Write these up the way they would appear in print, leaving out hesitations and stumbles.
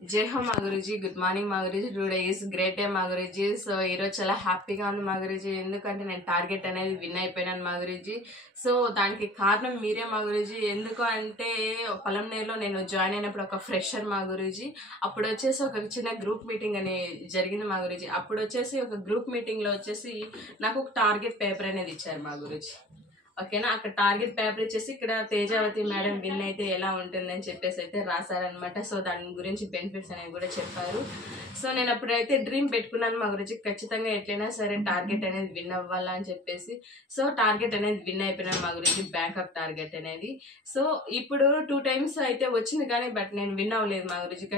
జై హో మా గురూజీ, గుడ్ మార్నింగ్ మా Guruji. Today is great day మా గురూజీ. సో ఈరోజు చాలా హ్యాపీగా ఉంది మా గురూజీ. ఎందుకంటే నేను టార్గెట్ అనేది విన్ అయిపోయినాను మా గురూజీ. సో దానికి కారణం మీరే మా గురూజీ. ఎందుకు అంటే పొలంనేరులో నేను జాయిన్ అయినప్పుడు ఒక ఫ్రెషర్ మా గురూజీ. అప్పుడు వచ్చేసి ఒక చిన్న గ్రూప్ మీటింగ్ అని జరిగింది మా గురూజీ. అప్పుడు వచ్చేసి ఒక గ్రూప్ మీటింగ్లో వచ్చేసి నాకు ఒక టార్గెట్ పేపర్ అనేది ఇచ్చారు మా గురూజీ. ఓకేనా, అక్కడ టార్గెట్ పేపర్ ఇచ్చేసి ఇక్కడ తేజావతి మేడం విన్ అయితే ఎలా ఉంటుందని చెప్పేసి అయితే రాశారనమాట. సో దాని గురించి బెనిఫిట్స్ అనేవి కూడా చెప్పారు. సో నేను అప్పుడైతే డ్రీమ్ పెట్టుకున్నాను మా గురించి, ఖచ్చితంగా ఎట్లయినా సరే టార్గెట్ అనేది విన్ అవ్వాలా అని చెప్పేసి. సో టార్గెట్ అనేది విన్ అయిపోయినాను మా గురించి, బ్యాకప్ టార్గెట్ అనేది. సో ఇప్పుడు 2 times అయితే వచ్చింది కానీ బట్ నేను విన్ అవ్వలేదు మా గురించి.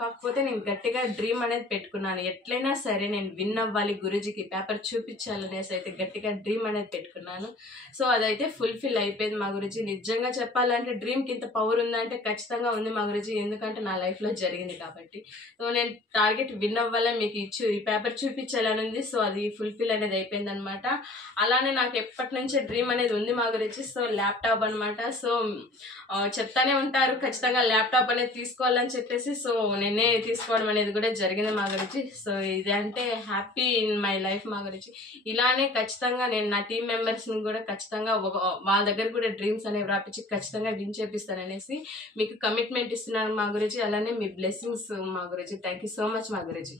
కాకపోతే నేను గట్టిగా డ్రీమ్ అనేది పెట్టుకున్నాను, ఎట్లయినా సరే నేను విన్ అవ్వాలి, గురూజీకి పేపర్ చూపించాలనేసి అయితే గట్టిగా డ్రీమ్ అనేది పెట్టుకున్నాను. సో అదైతే ఫుల్ఫిల్ అయిపోయింది మా గురించి. నిజంగా చెప్పాలంటే డ్రీమ్కి ఇంత పవర్ ఉందంటే ఖచ్చితంగా ఉంది మా గురించి, ఎందుకంటే నా లైఫ్లో జరిగింది కాబట్టి. సో నేను టార్గెట్ విన్ అవ్వాలని మీకు ఈ పేపర్ చూపించాలని ఉంది. సో అది ఫుల్ఫిల్ అనేది అయిపోయింది అనమాట. అలానే నాకు ఎప్పటి నుంచే డ్రీమ్ అనేది ఉంది మా గురించి. సో ల్యాప్టాప్ అనమాట. సో చెప్తానే ఉంటారు ఖచ్చితంగా ల్యాప్టాప్ అనేది తీసుకోవాలని చెప్పేసి. సో నేనే తీసుకోవడం అనేది కూడా జరిగింది మా గురించి. సో ఇదంటే హ్యాపీ ఇన్ మై లైఫ్ మా గురించి. ఇలానే ఖచ్చితంగా నేను నా టీం మెంబర్స్ని కూడా ఖచ్చితంగా వాళ్ళ దగ్గర కూడా డ్రీమ్స్ అనేవి రాపించి ఖచ్చితంగా విన్ చేపిస్తాననేసి మీకు కమిట్మెంట్ ఇస్తున్నాను మా గురించి. అలానే మీ బ్లెస్సింగ్స్ మా గురించి. థ్యాంక్ యూ సో మచ్ మా గురించి.